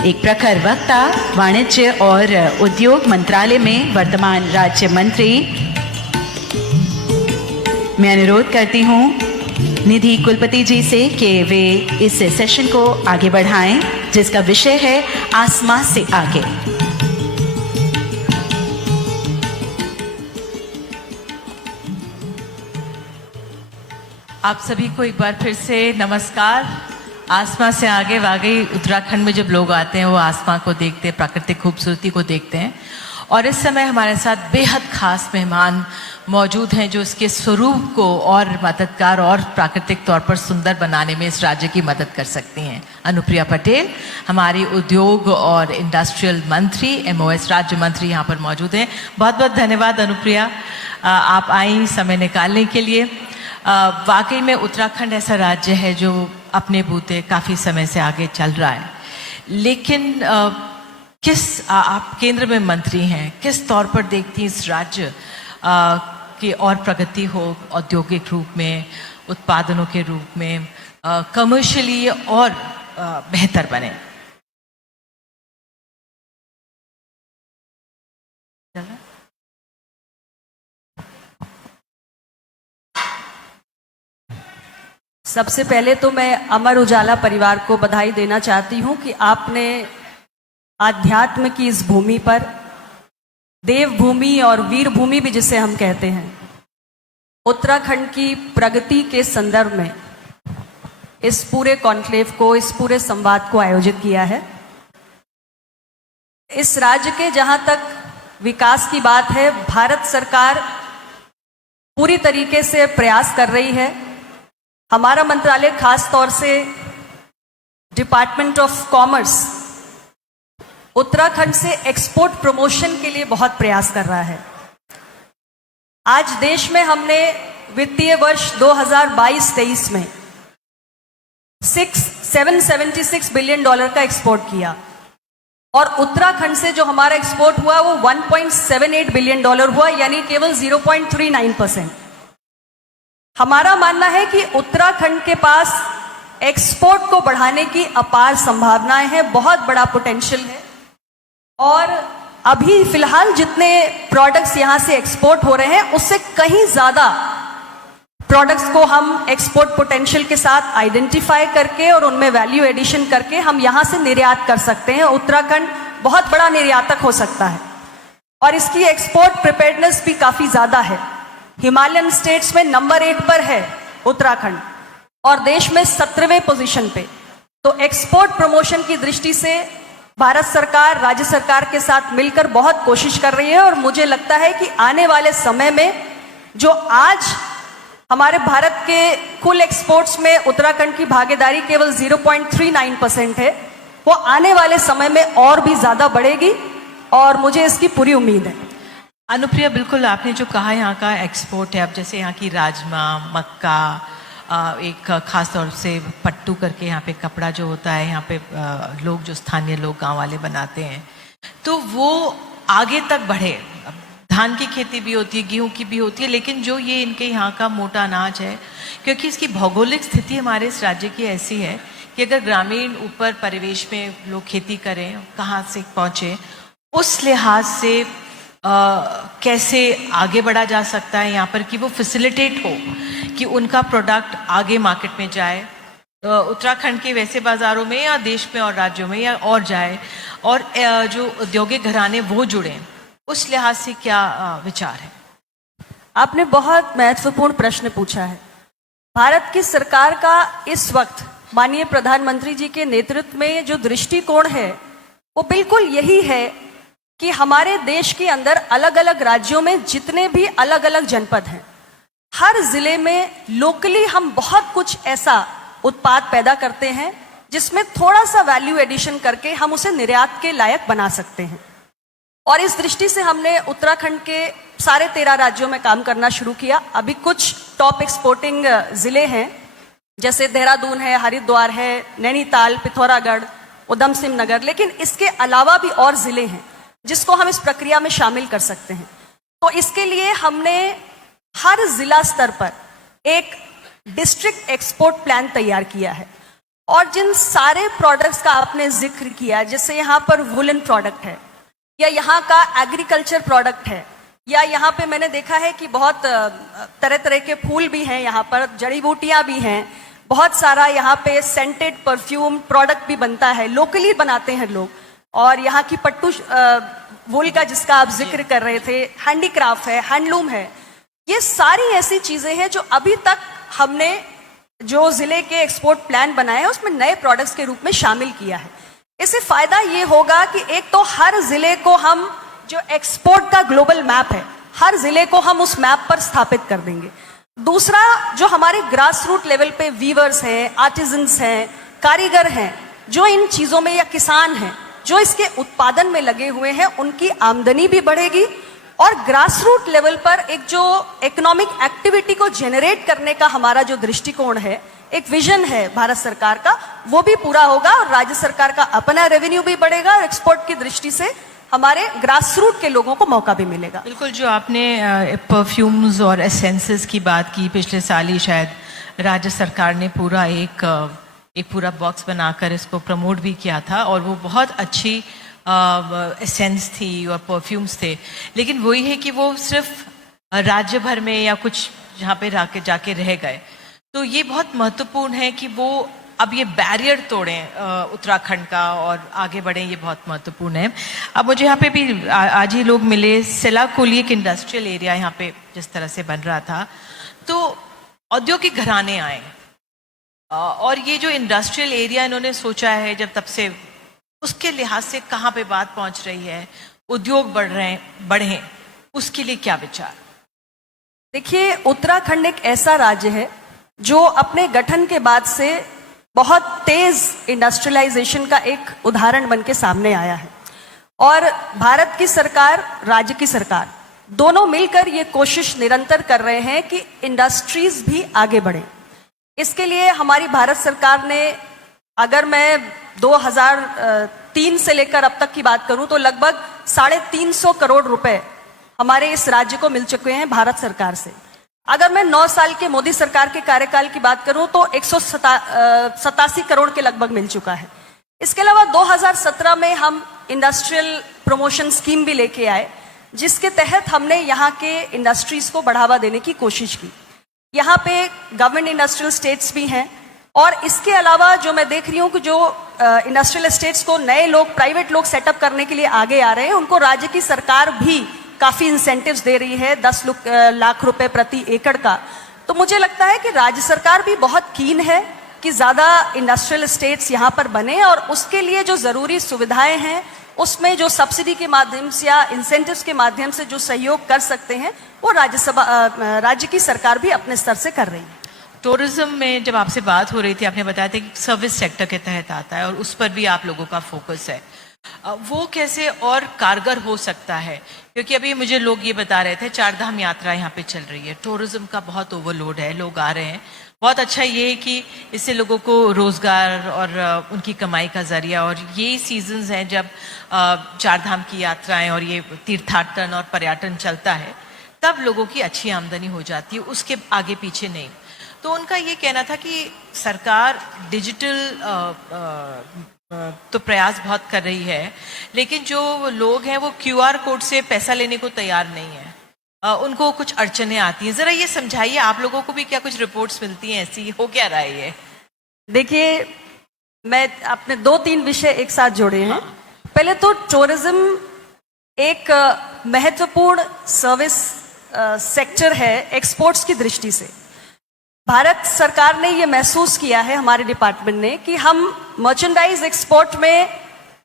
एक प्रखर वक्ता, वाणिज्य और उद्योग मंत्रालय में वर्तमान राज्य मंत्री, मैं अनुरोध करती हूं निधि कुलपति जी से कि वे इस सेशन को आगे बढ़ाएं, जिसका विषय है आसमां से आगे। आप सभी को एक बार फिर से नमस्कार। आसमां से आगे वाकई उत्तराखंड में जब लोग आते हैं वो आसमां को देखते हैं, प्राकृतिक खूबसूरती को देखते हैं। और इस समय हमारे साथ बेहद खास मेहमान मौजूद हैं जो इसके स्वरूप को और मददगार और प्राकृतिक तौर पर सुंदर बनाने में इस राज्य की मदद कर सकती हैं। अनुप्रिया पटेल हमारी उद्योग और इंडस्ट्रियल मंत्री, MOS राज्य मंत्री यहाँ पर मौजूद हैं। बहुत बहुत धन्यवाद अनुप्रिया, आप आई समय निकालने के लिए। वाकई में उत्तराखंड ऐसा राज्य है जो अपने बूते काफ़ी समय से आगे चल रहा है, लेकिन आप केंद्र में मंत्री हैं, किस तौर पर देखती हैं इस राज्य की और प्रगति हो, औद्योगिक रूप में, उत्पादनों के रूप में, कमर्शियली और बेहतर बने? सबसे पहले तो मैं अमर उजाला परिवार को बधाई देना चाहती हूं कि आपने आध्यात्म की इस भूमि पर, देवभूमि और वीर भूमि भी जिसे हम कहते हैं, उत्तराखंड की प्रगति के संदर्भ में इस पूरे कॉन्क्लेव को, इस पूरे संवाद को आयोजित किया है। इस राज्य के जहां तक विकास की बात है, भारत सरकार पूरी तरीके से प्रयास कर रही है। हमारा मंत्रालय खास तौर से डिपार्टमेंट ऑफ कॉमर्स उत्तराखंड से एक्सपोर्ट प्रमोशन के लिए बहुत प्रयास कर रहा है। आज देश में हमने वित्तीय वर्ष 2022-23 में $776 बिलियन का एक्सपोर्ट किया और उत्तराखंड से जो हमारा एक्सपोर्ट हुआ वो $1.78 बिलियन हुआ, यानी केवल 0.39%। हमारा मानना है कि उत्तराखंड के पास एक्सपोर्ट को बढ़ाने की अपार संभावनाएं हैं, बहुत बड़ा पोटेंशियल है। और अभी फिलहाल जितने प्रोडक्ट्स यहां से एक्सपोर्ट हो रहे हैं उससे कहीं ज्यादा प्रोडक्ट्स को हम एक्सपोर्ट पोटेंशियल के साथ आइडेंटिफाई करके और उनमें वैल्यू एडिशन करके हम यहां से निर्यात कर सकते हैं। उत्तराखंड बहुत बड़ा निर्यातक हो सकता है और इसकी एक्सपोर्ट प्रिपेयर्डनेस भी काफी ज्यादा है। हिमालयन स्टेट्स में नंबर 8 पर है उत्तराखंड और देश में 17वें पोजीशन पे। तो एक्सपोर्ट प्रमोशन की दृष्टि से भारत सरकार राज्य सरकार के साथ मिलकर बहुत कोशिश कर रही है और मुझे लगता है कि आने वाले समय में जो आज हमारे भारत के कुल एक्सपोर्ट्स में उत्तराखंड की भागीदारी केवल 0.39% है, वो आने वाले समय में और भी ज्यादा बढ़ेगी और मुझे इसकी पूरी उम्मीद है। अनुप्रिया, बिल्कुल आपने जो कहा यहाँ का एक्सपोर्ट है, अब जैसे यहाँ की राजमा, मक्का, एक खास तौर से पट्टू करके यहाँ पे कपड़ा जो होता है, यहाँ पे लोग जो स्थानीय लोग गांव वाले बनाते हैं, तो वो आगे तक बढ़े। धान की खेती भी होती है, गेहूं की भी होती है, लेकिन जो ये इनके यहाँ का मोटा अनाज है, क्योंकि इसकी भौगोलिक स्थिति हमारे इस राज्य की ऐसी है कि अगर ग्रामीण ऊपर परिवेश में लोग खेती करें, कहाँ से पहुँचे, उस लिहाज से कैसे आगे बढ़ा जा सकता है यहाँ पर कि वो फैसिलिटेट हो कि उनका प्रोडक्ट आगे मार्केट में जाए, उत्तराखंड के वैसे बाज़ारों में या देश में और राज्यों में या और जाए, और जो औद्योगिक घराने वो जुड़ें, उस लिहाज से क्या विचार है? आपने बहुत महत्वपूर्ण प्रश्न पूछा है। भारत की सरकार का इस वक्त माननीय प्रधानमंत्री जी के नेतृत्व में जो दृष्टिकोण है वो बिल्कुल यही है कि हमारे देश के अंदर अलग अलग राज्यों में जितने भी अलग अलग जनपद हैं, हर जिले में लोकली हम बहुत कुछ ऐसा उत्पाद पैदा करते हैं जिसमें थोड़ा सा वैल्यू एडिशन करके हम उसे निर्यात के लायक बना सकते हैं। और इस दृष्टि से हमने उत्तराखंड के सारे 13 राज्यों में काम करना शुरू किया। अभी कुछ टॉप एक्सपोर्टिंग जिले हैं, जैसे देहरादून है, हरिद्वार है, नैनीताल, पिथौरागढ़, उधम सिंह नगर, लेकिन इसके अलावा भी और जिले हैं जिसको हम इस प्रक्रिया में शामिल कर सकते हैं। तो इसके लिए हमने हर जिला स्तर पर एक डिस्ट्रिक्ट एक्सपोर्ट प्लान तैयार किया है और जिन सारे प्रोडक्ट्स का आपने जिक्र किया, जैसे यहाँ पर वुलन प्रोडक्ट है, या यहाँ का एग्रीकल्चर प्रोडक्ट है, या यहाँ पे मैंने देखा है कि बहुत तरह तरह के फूल भी हैं, यहाँ पर जड़ी बूटियाँ भी हैं, बहुत सारा यहाँ पे सेंटेड परफ्यूम प्रोडक्ट भी बनता है, लोकली बनाते हैं लोग। और यहाँ की पट्टू वूल का जिसका आप जिक्र कर रहे थे, हैंडीक्राफ्ट है, हैंडलूम है, ये सारी ऐसी चीजें हैं जो अभी तक हमने जो जिले के एक्सपोर्ट प्लान बनाए हैं उसमें नए प्रोडक्ट्स के रूप में शामिल किया है। इससे फायदा ये होगा कि एक तो हर जिले को हम जो एक्सपोर्ट का ग्लोबल मैप है, हर जिले को हम उस मैप पर स्थापित कर देंगे। दूसरा, जो हमारे ग्रास रूट लेवल पे वीवर्स हैं, आर्टिजन्स हैं, कारीगर हैं, जो इन चीजों में, या किसान हैं जो इसके उत्पादन में लगे हुए हैं, उनकी आमदनी भी बढ़ेगी और ग्रास रूट लेवल पर एक जो इकोनॉमिक एक्टिविटी को जनरेट करने का हमारा जो दृष्टिकोण है, एक विजन है भारत सरकार का, वो भी पूरा होगा और राज्य सरकार का अपना रेवेन्यू भी बढ़ेगा और एक्सपोर्ट की दृष्टि से हमारे ग्रास रूट के लोगों को मौका भी मिलेगा। बिल्कुल, जो आपने परफ्यूम्स और एसेंसेस की बात की, पिछले साल ही शायद राज्य सरकार ने पूरा एक पूरा बॉक्स बनाकर इसको प्रमोट भी किया था और वो बहुत अच्छी एसेंस थी और परफ्यूम्स थे। लेकिन वही है कि वो सिर्फ राज्य भर में या कुछ जहाँ पे जाके रह गए। तो ये बहुत महत्वपूर्ण है कि वो अब ये बैरियर तोड़ें उत्तराखंड का और आगे बढ़ें, ये बहुत महत्वपूर्ण है। अब मुझे यहाँ पे भी आज ही लोग मिले, सिलाकुली एक इंडस्ट्रियल एरिया यहाँ पे जिस तरह से बन रहा था, तो औद्योगिक घराने आए और ये जो इंडस्ट्रियल एरिया इन्होंने सोचा है जब तब से, उसके लिहाज से कहाँ पे बात पहुँच रही है, उद्योग बढ़े, उसके लिए क्या विचार? देखिए, उत्तराखंड एक ऐसा राज्य है जो अपने गठन के बाद से बहुत तेज इंडस्ट्रियलाइजेशन का एक उदाहरण बन के सामने आया है और भारत की सरकार, राज्य की सरकार दोनों मिलकर ये कोशिश निरंतर कर रहे हैं कि इंडस्ट्रीज भी आगे बढ़े। इसके लिए हमारी भारत सरकार ने, अगर मैं 2003 से लेकर अब तक की बात करूं तो लगभग 350 करोड़ रुपए हमारे इस राज्य को मिल चुके हैं भारत सरकार से। अगर मैं 9 साल के मोदी सरकार के कार्यकाल की बात करूं तो 187 करोड़ के लगभग मिल चुका है। इसके अलावा 2017 में हम इंडस्ट्रियल प्रमोशन स्कीम भी लेके आए, जिसके तहत हमने यहाँ के इंडस्ट्रीज को बढ़ावा देने की कोशिश की। यहाँ पे गवर्नमेंट इंडस्ट्रियल स्टेट्स भी हैं और इसके अलावा जो मैं देख रही हूँ कि जो इंडस्ट्रियल एस्टेट्स को नए लोग, प्राइवेट लोग सेटअप करने के लिए आगे आ रहे हैं, उनको राज्य की सरकार भी काफी इंसेंटिव्स दे रही है, 10 लाख रुपए प्रति एकड़ का। तो मुझे लगता है कि राज्य सरकार भी बहुत कीन है कि ज्यादा इंडस्ट्रियल एस्टेट्स यहाँ पर बने और उसके लिए जो जरूरी सुविधाएं हैं, उसमें जो सब्सिडी के माध्यम से या इंसेंटिव्स के माध्यम से जो सहयोग कर सकते हैं, वो राज्य की सरकार भी अपने स्तर से कर रही है। टूरिज्म में जब आपसे बात हो रही थी, आपने बताया था कि सर्विस सेक्टर के तहत आता है और उस पर भी आप लोगों का फोकस है। वो कैसे और कारगर हो सकता है? क्योंकि अभी मुझे लोग ये बता रहे थे, 4 धाम यात्रा यहाँ पे चल रही है, टूरिज्म का बहुत ओवरलोड है, लोग आ रहे हैं। बहुत अच्छा ये है कि इससे लोगों को रोजगार और उनकी कमाई का जरिया, और ये सीजन्स हैं जब 4 धाम की यात्राएं और ये तीर्थाटन और पर्यटन चलता है, तब लोगों की अच्छी आमदनी हो जाती है, उसके आगे पीछे नहीं। तो उनका ये कहना था कि सरकार डिजिटल तो प्रयास बहुत कर रही है, लेकिन जो लोग हैं वो QR कोड से पैसा लेने को तैयार नहीं है, उनको कुछ अड़चने आती हैं। जरा ये समझाइए, आप लोगों को भी क्या कुछ रिपोर्ट्स मिलती हैं ऐसी, हो क्या रहा है ये? देखिए, मैं आपने 2-3 विषय एक साथ जोड़े हैं। पहले तो टूरिज्म एक महत्वपूर्ण सर्विस सेक्टर है एक्सपोर्ट्स की दृष्टि से। भारत सरकार ने ये महसूस किया है, हमारे डिपार्टमेंट ने, कि हम मर्चेंडाइज एक्सपोर्ट में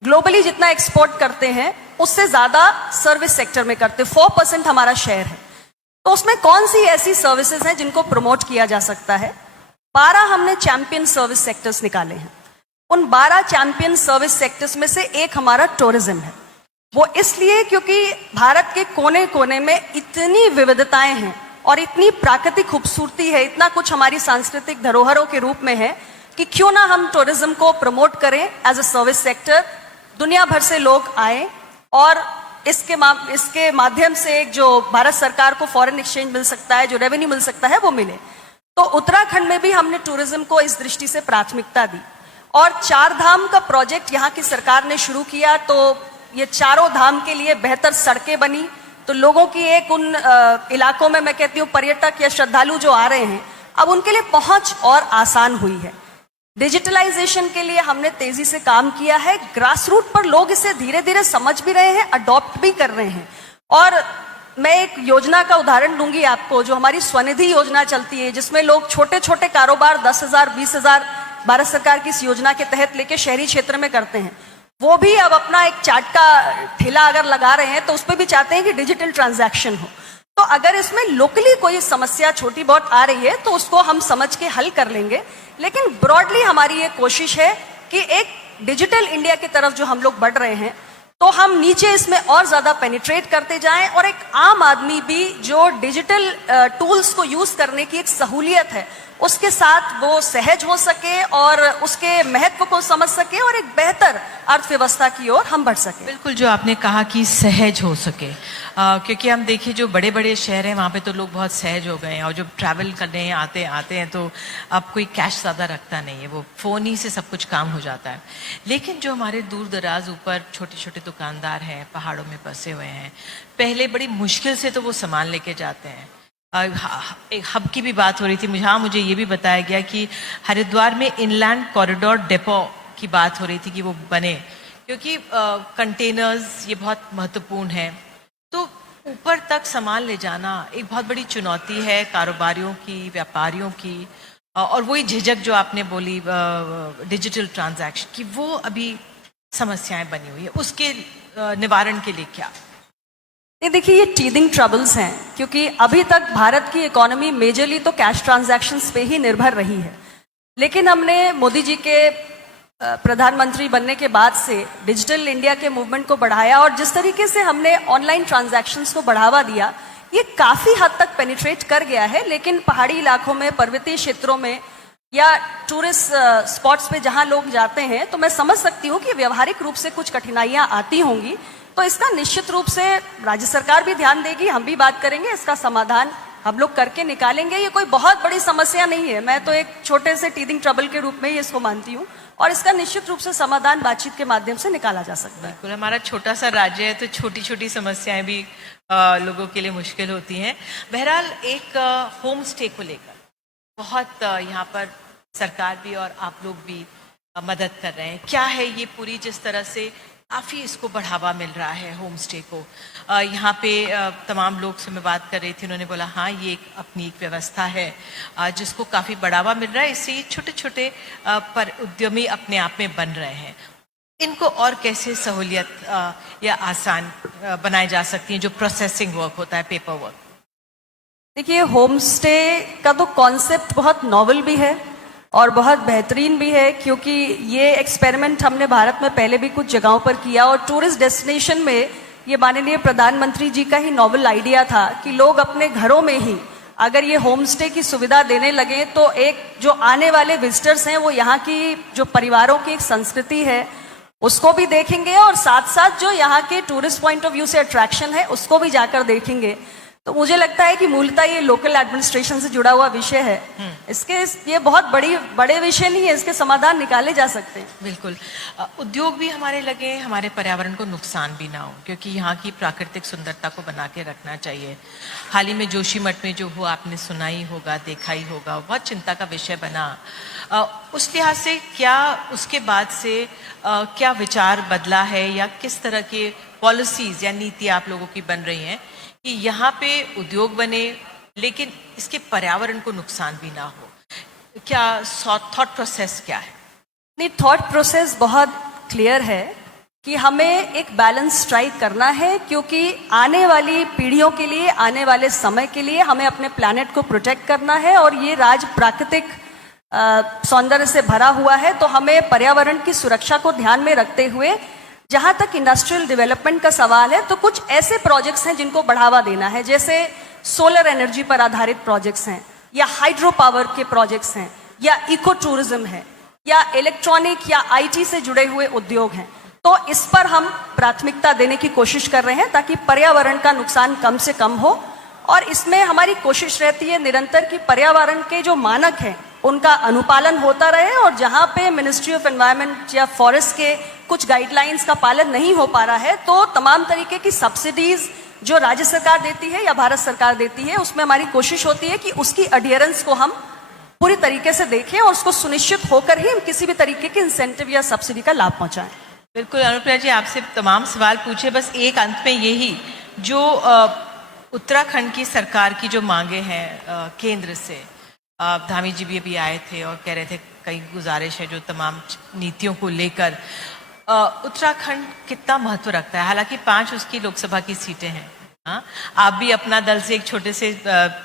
ग्लोबली जितना एक्सपोर्ट करते हैं उससे ज्यादा सर्विस सेक्टर में करते, 4% हमारा शेयर है। तो उसमें कौन सी ऐसी सर्विसेज हैं जिनको प्रमोट किया जा सकता है? 12 हमने चैंपियन सर्विस सेक्टर्स निकाले हैं। उन 12 चैंपियन सर्विस सेक्टर्स में से एक हमारा टूरिज्म है। वो इसलिए क्योंकि भारत के कोने कोने में इतनी विविधताएं हैं और इतनी प्राकृतिक खूबसूरती है, इतना कुछ हमारी सांस्कृतिक धरोहरों के रूप में है कि क्यों ना हम टूरिज्म को प्रमोट करें एज अ सर्विस सेक्टर। दुनिया भर से लोग आए और इसके माध्यम से एक जो भारत सरकार को फॉरेन एक्सचेंज मिल सकता है, जो रेवेन्यू मिल सकता है, वो मिले। तो उत्तराखंड में भी हमने टूरिज्म को इस दृष्टि से प्राथमिकता दी और 4 धाम का प्रोजेक्ट यहाँ की सरकार ने शुरू किया, तो ये चारों धाम के लिए बेहतर सड़कें बनी, तो लोगों की एक उन इलाकों में, मैं कहती हूँ पर्यटक या श्रद्धालु जो आ रहे हैं, अब उनके लिए पहुंच और आसान हुई है। डिजिटलाइजेशन के लिए हमने तेजी से काम किया है, ग्रास रूट पर लोग इसे धीरे धीरे समझ भी रहे हैं, अडॉप्ट भी कर रहे हैं। और मैं एक योजना का उदाहरण दूंगी आपको, जो हमारी स्वनिधि योजना चलती है, जिसमें लोग छोटे छोटे कारोबार 10,000 20,000 भारत सरकार की इस योजना के तहत लेके शहरी क्षेत्र में करते हैं। वो भी अब अपना एक चाट का ठेला अगर लगा रहे हैं तो उस पर भी चाहते हैं कि डिजिटल ट्रांजैक्शन हो। तो अगर इसमें लोकली कोई समस्या छोटी बहुत आ रही है तो उसको हम समझ के हल कर लेंगे, लेकिन ब्रॉडली हमारी ये कोशिश है कि एक डिजिटल इंडिया की तरफ जो हम लोग बढ़ रहे हैं, तो हम नीचे इसमें और ज्यादा पेनिट्रेट करते जाएं और एक आम आदमी भी जो डिजिटल टूल्स को यूज करने की एक सहूलियत है, उसके साथ वो सहज हो सके और उसके महत्व को समझ सके और एक बेहतर अर्थव्यवस्था की ओर हम बढ़ सके। बिल्कुल, जो आपने कहा कि सहज हो सके, क्योंकि हम देखिए जो बड़े बड़े शहर हैं वहाँ पे तो लोग बहुत सहज हो गए हैं, और जब ट्रैवल करने आते हैं तो अब कोई कैश ज़्यादा रखता नहीं है, वो फ़ोन ही से सब कुछ काम हो जाता है। लेकिन जो हमारे दूर दराज ऊपर छोटे छोटे दुकानदार हैं, पहाड़ों में बसे हुए हैं, पहले बड़ी मुश्किल से तो वो सामान लेके जाते हैं। एक हब की भी बात हो रही थी, मुझे ये भी बताया गया कि हरिद्वार में इनलैंड कॉरिडोर डिपो की बात हो रही थी कि वो बने, क्योंकि कंटेनर्स ये बहुत महत्वपूर्ण है। तो ऊपर तक सामान ले जाना एक बहुत बड़ी चुनौती है कारोबारियों की, व्यापारियों की, और वही झिझक जो आपने बोली डिजिटल ट्रांजैक्शन की, वो अभी समस्याएं बनी हुई है। उसके निवारण के लिए क्या? ये देखिए, ये टीदिंग ट्रबल्स हैं, क्योंकि अभी तक भारत की इकोनॉमी मेजरली तो कैश ट्रांजैक्शंस पे ही निर्भर रही है। लेकिन हमने मोदी जी के प्रधानमंत्री बनने के बाद से डिजिटल इंडिया के मूवमेंट को बढ़ाया, और जिस तरीके से हमने ऑनलाइन ट्रांजैक्शंस को बढ़ावा दिया, ये काफी हद तक पेनिट्रेट कर गया है। लेकिन पहाड़ी इलाकों में, पर्वतीय क्षेत्रों में या टूरिस्ट स्पॉट्स पे जहां लोग जाते हैं, तो मैं समझ सकती हूँ कि व्यवहारिक रूप से कुछ कठिनाइयां आती होंगी। तो इसका निश्चित रूप से राज्य सरकार भी ध्यान देगी, हम भी बात करेंगे, इसका समाधान हम लोग करके निकालेंगे। ये कोई बहुत बड़ी समस्या नहीं है, मैं तो एक छोटे से टीदिंग ट्रबल के रूप में ही इसको मानती हूँ, और इसका निश्चित रूप से समाधान बातचीत के माध्यम से निकाला जा सकता है। बिल्कुल, हमारा छोटा सा राज्य है तो छोटी छोटी समस्याएं भी लोगों के लिए मुश्किल होती हैं। बहरहाल, एक होम स्टे को लेकर बहुत यहाँ पर सरकार भी और आप लोग भी मदद कर रहे हैं। क्या है ये पूरी, जिस तरह से काफ़ी इसको बढ़ावा मिल रहा है होम स्टे को? यहाँ पे तमाम लोग से मैं बात कर रही थी, उन्होंने बोला हाँ, ये एक अपनी एक व्यवस्था है जिसको काफ़ी बढ़ावा मिल रहा है। इससे ये छोटे छोटे पर उद्यमी अपने आप में बन रहे हैं। इनको और कैसे सहूलियत या आसान बनाई जा सकती है, जो प्रोसेसिंग वर्क होता है, पेपर वर्क? देखिए, होम स्टे का तो कॉन्सेप्ट बहुत नॉवल भी है और बहुत बेहतरीन भी है, क्योंकि ये एक्सपेरिमेंट हमने भारत में पहले भी कुछ जगहों पर किया, और टूरिस्ट डेस्टिनेशन में ये माननीय प्रधानमंत्री जी का ही नॉवल आइडिया था कि लोग अपने घरों में ही अगर ये होम स्टे की सुविधा देने लगे, तो एक जो आने वाले विजिटर्स हैं वो यहाँ की जो परिवारों की एक संस्कृति है उसको भी देखेंगे, और साथ साथ जो यहाँ के टूरिस्ट पॉइंट ऑफ व्यू से अट्रैक्शन है उसको भी जाकर देखेंगे। तो मुझे लगता है कि मूलतः ये लोकल एडमिनिस्ट्रेशन से जुड़ा हुआ विषय है। इसके ये बहुत बड़े विषय नहीं है, इसके समाधान निकाले जा सकते हैं। बिल्कुल, उद्योग भी हमारे लगे, हमारे पर्यावरण को नुकसान भी ना हो, क्योंकि यहाँ की प्राकृतिक सुंदरता को बना के रखना चाहिए। हाल ही में जोशीमठ में जो हुआ, आपने सुना ही होगा, देखा ही होगा, बहुत चिंता का विषय बना। उस लिहाज से क्या उसके बाद से क्या विचार बदला है, या किस तरह के पॉलिसीज या नीति आप लोगों की बन रही हैं कि यहाँ पे उद्योग बने लेकिन इसके पर्यावरण को नुकसान भी ना हो? क्या थॉट प्रोसेस क्या है? नहीं, थॉट प्रोसेस बहुत क्लियर है कि हमें एक बैलेंस स्ट्राइक करना है, क्योंकि आने वाली पीढ़ियों के लिए, आने वाले समय के लिए हमें अपने प्लैनेट को प्रोटेक्ट करना है, और ये राज्य प्राकृतिक सौंदर्य से भरा हुआ है। तो हमें पर्यावरण की सुरक्षा को ध्यान में रखते हुए, जहां तक इंडस्ट्रियल डेवलपमेंट का सवाल है, तो कुछ ऐसे प्रोजेक्ट्स हैं जिनको बढ़ावा देना है, जैसे सोलर एनर्जी पर आधारित प्रोजेक्ट्स हैं, या हाइड्रो पावर के प्रोजेक्ट्स हैं, या इको टूरिज्म है, या इलेक्ट्रॉनिक या आईटी से जुड़े हुए उद्योग हैं। तो इस पर हम प्राथमिकता देने की कोशिश कर रहे हैं ताकि पर्यावरण का नुकसान कम से कम हो, और इसमें हमारी कोशिश रहती है निरंतर कि पर्यावरण के जो मानक हैं उनका अनुपालन होता रहे, और जहां पे मिनिस्ट्री ऑफ एनवायरनमेंट या फॉरेस्ट के कुछ गाइडलाइंस का पालन नहीं हो पा रहा है, तो तमाम तरीके की सब्सिडीज जो राज्य सरकार देती है या भारत सरकार देती है, उसमें हमारी कोशिश होती है कि उसकी अडियरेंस को हम पूरी तरीके से देखें और उसको सुनिश्चित होकर ही हम किसी भी तरीके के इंसेंटिव या सब्सिडी का लाभ पहुंचाएं। बिल्कुल अनुप्रिया जी, आपसे तमाम सवाल पूछे, बस एक अंत में यही, जो उत्तराखंड की सरकार की जो मांगे हैं केंद्र से, धामी जी भी अभी आए थे और कह रहे थे कई गुजारिश है जो तमाम नीतियों को लेकर उत्तराखंड कितना महत्व रखता है। हालांकि 5 उसकी लोकसभा की सीटें हैं, हाँ, आप भी अपना दल से एक छोटे से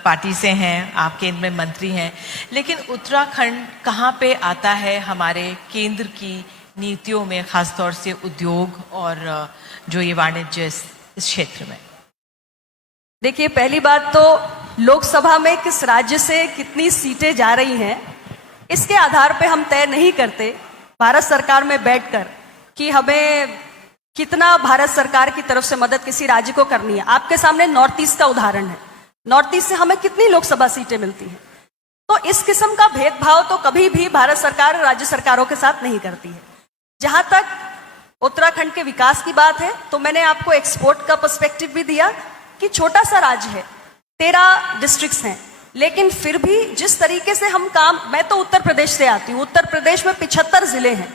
पार्टी से हैं, आप केंद्र में मंत्री हैं, लेकिन उत्तराखंड कहाँ पे आता है हमारे केंद्र की नीतियों में, खासतौर से उद्योग और जो ये वाणिज्य इस क्षेत्र में? देखिए, पहली बात तो लोकसभा में किस राज्य से कितनी सीटें जा रही हैं, इसके आधार पे हम तय नहीं करते भारत सरकार में बैठकर कि हमें कितना भारत सरकार की तरफ से मदद किसी राज्य को करनी है। आपके सामने नॉर्थ ईस्ट का उदाहरण है, नॉर्थ ईस्ट से हमें कितनी लोकसभा सीटें मिलती हैं। तो इस किस्म का भेदभाव तो कभी भी भारत सरकार राज्य सरकारों के साथ नहीं करती है। जहां तक उत्तराखंड के विकास की बात है, तो मैंने आपको एक्सपोर्ट का पर्सपेक्टिव भी दिया कि छोटा सा राज्य है, 13 डिस्ट्रिक्ट्स हैं, लेकिन फिर भी जिस तरीके से हम काम, मैं तो उत्तर प्रदेश से आती हूँ, उत्तर प्रदेश में 75 जिले हैं,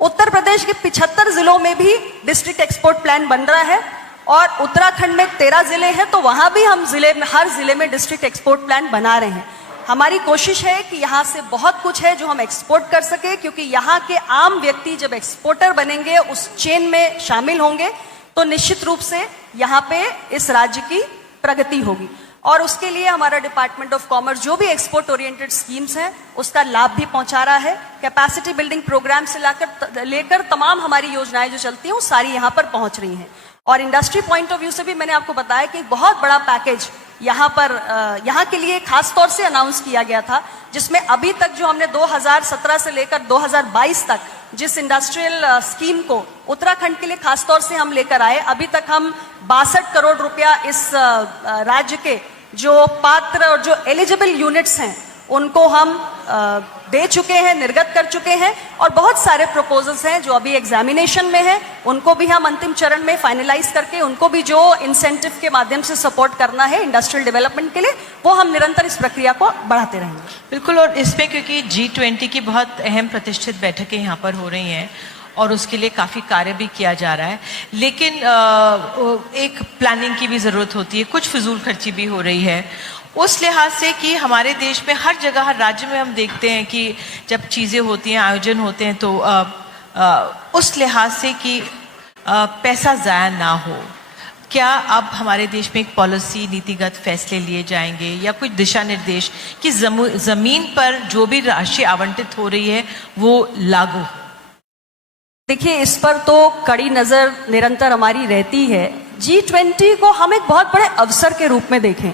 उत्तर प्रदेश के 75 जिलों में भी डिस्ट्रिक्ट एक्सपोर्ट प्लान बन रहा है, और उत्तराखंड में 13 जिले हैं, तो वहां भी हम हर जिले में डिस्ट्रिक्ट एक्सपोर्ट प्लान बना रहे हैं। हमारी कोशिश है कि यहाँ से बहुत कुछ है जो हम एक्सपोर्ट कर सके, क्योंकि यहाँ के आम व्यक्ति जब एक्सपोर्टर बनेंगे, उस चेन में शामिल होंगे, तो निश्चित रूप से यहाँ पे इस राज्य की प्रगति होगी। और उसके लिए हमारा डिपार्टमेंट ऑफ कॉमर्स जो भी एक्सपोर्ट ओरिएंटेड स्कीम्स हैं उसका लाभ भी पहुंचा रहा है। कैपेसिटी बिल्डिंग प्रोग्राम से लेकर तमाम हमारी योजनाएं जो चलती हैं वो सारी यहाँ पर पहुंच रही हैं। और इंडस्ट्री पॉइंट ऑफ व्यू से भी मैंने आपको बताया कि एक बहुत बड़ा पैकेज यहाँ के लिए खास तौर से अनाउंस किया गया था, जिसमें अभी तक जो हमने 2017 से लेकर 2022 तक जिस इंडस्ट्रियल स्कीम को उत्तराखंड के लिए खासतौर से हम लेकर आए, अभी तक हम 62 करोड़ रुपया इस राज्य के जो पात्र और जो एलिजिबल यूनिट्स हैं उनको हम दे चुके हैं, निर्गत कर चुके हैं, और बहुत सारे प्रपोजल्स हैं जो अभी एग्जामिनेशन में हैं, उनको भी हम अंतिम चरण में फाइनलाइज करके उनको भी जो इंसेंटिव के माध्यम से सपोर्ट करना है इंडस्ट्रियल डेवलपमेंट के लिए, वो हम निरंतर इस प्रक्रिया को बढ़ाते रहेंगे। बिल्कुल, और इसमें क्योंकि G20 की बहुत अहम प्रतिष्ठित बैठकें यहाँ पर हो रही हैं और उसके लिए काफ़ी कार्य भी किया जा रहा है, लेकिन एक प्लानिंग की भी ज़रूरत होती है, कुछ फिजूल खर्ची भी हो रही है उस लिहाज से कि हमारे देश में हर जगह, हर राज्य में हम देखते हैं कि जब चीज़ें होती हैं, आयोजन होते हैं, तो उस लिहाज से कि पैसा ज़ाया ना हो, क्या अब हमारे देश में एक पॉलिसी, नीतिगत फैसले लिए जाएंगे या कुछ दिशा निर्देश कि ज़मीन पर जो भी राशि आवंटित हो रही है वो लागू? देखिए, इस पर तो कड़ी नज़र निरंतर हमारी रहती है। G20 को हम एक बहुत बड़े अवसर के रूप में देखें।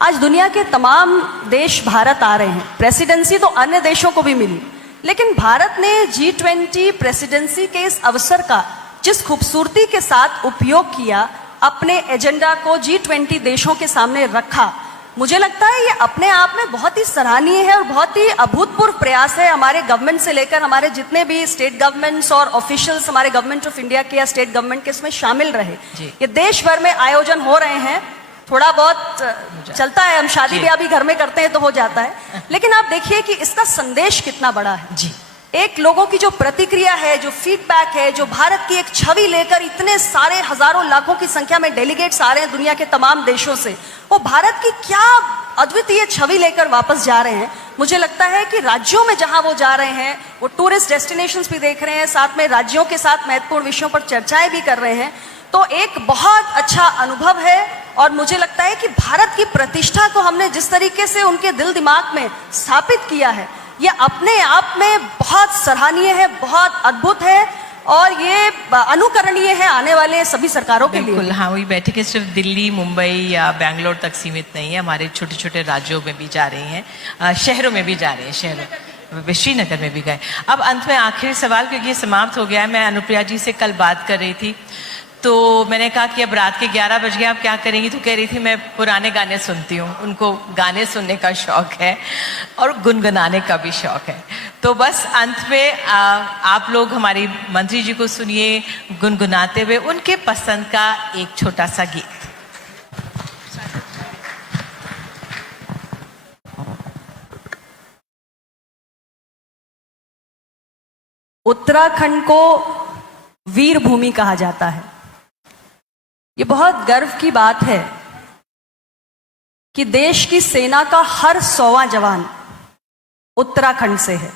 आज दुनिया के तमाम देश भारत आ रहे हैं, प्रेसिडेंसी तो अन्य देशों को भी मिली, लेकिन भारत ने G20 प्रेसिडेंसी के इस अवसर का जिस खूबसूरती के साथ उपयोग किया, अपने एजेंडा को G20 देशों के सामने रखा, मुझे लगता है ये अपने आप में बहुत ही सराहनीय है और बहुत ही अभूतपूर्व प्रयास है हमारे गवर्नमेंट से लेकर हमारे जितने भी स्टेट गवर्नमेंट्स और ऑफिशियल्स हमारे गवर्नमेंट ऑफ इंडिया के या स्टेट गवर्नमेंट के इसमें शामिल रहे। ये देश भर में आयोजन हो रहे हैं, थोड़ा बहुत चलता है, हम शादी ब्याह भी घर में करते हैं तो हो जाता है, लेकिन आप देखिए कि इसका संदेश कितना बड़ा है जी। एक लोगों की जो प्रतिक्रिया है, जो फीडबैक है, जो भारत की एक छवि लेकर इतने सारे हजारों लाखों की संख्या में डेलीगेट्स आ रहे हैं दुनिया के तमाम देशों से, वो भारत की क्या अद्वितीय छवि लेकर वापस जा रहे हैं। मुझे लगता है कि राज्यों में जहां वो जा रहे हैं, वो टूरिस्ट डेस्टिनेशंस भी देख रहे हैं, साथ में राज्यों के साथ महत्वपूर्ण विषयों पर चर्चाएं भी कर रहे हैं, तो एक बहुत अच्छा अनुभव है। और मुझे लगता है कि भारत की प्रतिष्ठा को हमने जिस तरीके से उनके दिल दिमाग में स्थापित किया है, ये अपने आप में बहुत सराहनीय है, बहुत अद्भुत है और ये अनुकरणीय है आने वाले सभी सरकारों के लिए। बिल्कुल, हाँ, वही बैठकें सिर्फ दिल्ली, मुंबई या बेंगलोर तक सीमित नहीं है, हमारे छोटे छोटे राज्यों में भी जा रही हैं, शहरों में भी जा रही हैं, शहरों श्रीनगर में भी गए। अब अंत में आखिरी सवाल, क्योंकि ये समाप्त हो गया है, मैं अनुप्रिया जी से कल बात कर रही थी, तो मैंने कहा कि अब रात के 11 बज गए, आप क्या करेंगी? तो कह रही थी मैं पुराने गाने सुनती हूँ। उनको गाने सुनने का शौक है और गुनगुनाने का भी शौक है। तो बस अंत में आप लोग हमारी मंत्री जी को सुनिए गुनगुनाते हुए उनके पसंद का एक छोटा सा गीत। उत्तराखंड को वीर भूमि कहा जाता है। ये बहुत गर्व की बात है कि देश की सेना का हर 100वां जवान उत्तराखंड से है।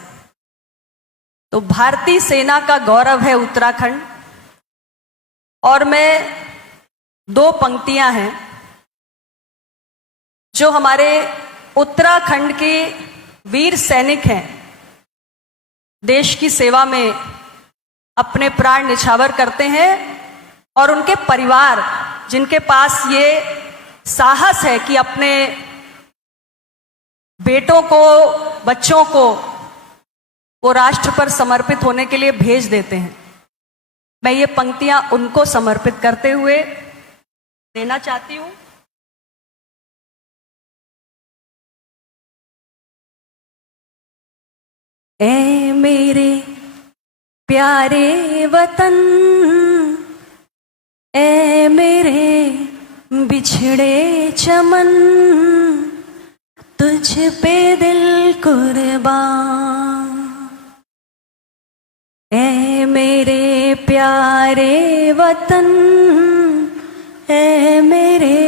तो भारतीय सेना का गौरव है उत्तराखंड। और मैं 2 पंक्तियां हैं जो हमारे उत्तराखंड के वीर सैनिक हैं, देश की सेवा में अपने प्राण न्यौछावर करते हैं, और उनके परिवार जिनके पास ये साहस है कि अपने बेटों को, बच्चों को वो राष्ट्र पर समर्पित होने के लिए भेज देते हैं। मैं ये पंक्तियां उनको समर्पित करते हुए देना चाहती हूं। ऐ मेरे प्यारे वतन, ऐ मेरे बिछड़े चमन, तुझ पे दिल कुर्बान। ऐ मेरे प्यारे वतन, ऐ मेरे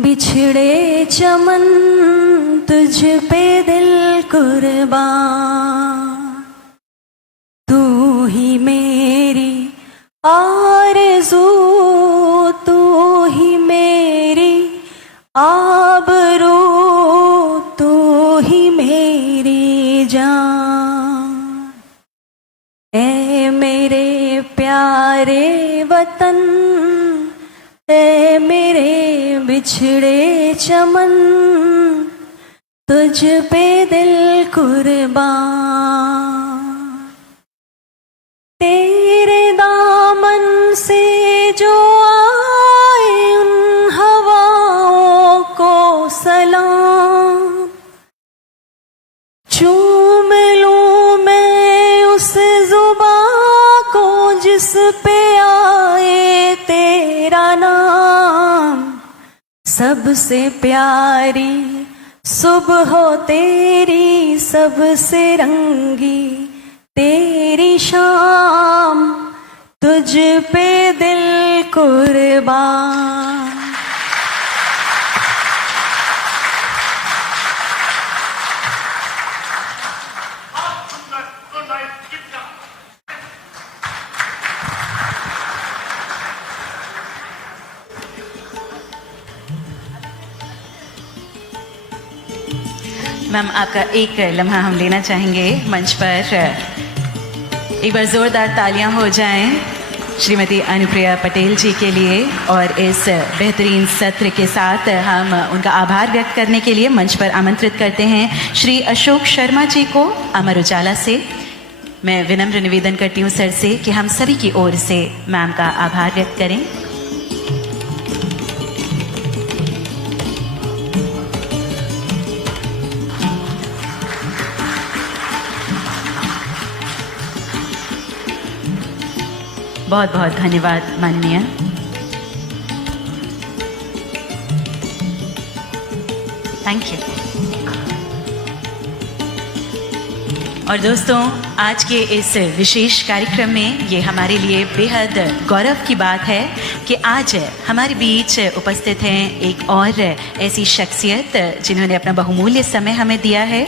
बिछड़े चमन, तुझ पे दिल कुर्बान। तू ही मेरी आरज़ू, तू ही मेरी आबरू, तू ही मेरी जान। ऐ मेरे प्यारे वतन, ऐ मेरे बिछड़े चमन, तुझ पे दिल कुर्बान। तेरे दामन से जो आए उन हवाओं को सलाम, चूम लूं मैं उस जुबां को जिस पे आए तेरा नाम। सबसे प्यारी सुबह हो तेरी, सबसे रंगी तेरी शाम, तुझ पे दिल कुर्बान। मैम, आपका एक लम्हा हम लेना चाहेंगे मंच पर। एक बार जोरदार तालियां हो जाएं श्रीमती अनुप्रिया पटेल जी के लिए। और इस बेहतरीन सत्र के साथ हम उनका आभार व्यक्त करने के लिए मंच पर आमंत्रित करते हैं श्री अशोक शर्मा जी को अमर उजाला से। मैं विनम्र निवेदन करती हूँ सर से कि हम सभी की ओर से मैम का आभार व्यक्त करें। बहुत बहुत धन्यवाद माननीय। Thank you. और दोस्तों, आज के इस विशेष कार्यक्रम में ये हमारे लिए बेहद गौरव की बात है कि आज हमारे बीच उपस्थित हैं एक और ऐसी शख्सियत जिन्होंने अपना बहुमूल्य समय हमें दिया है।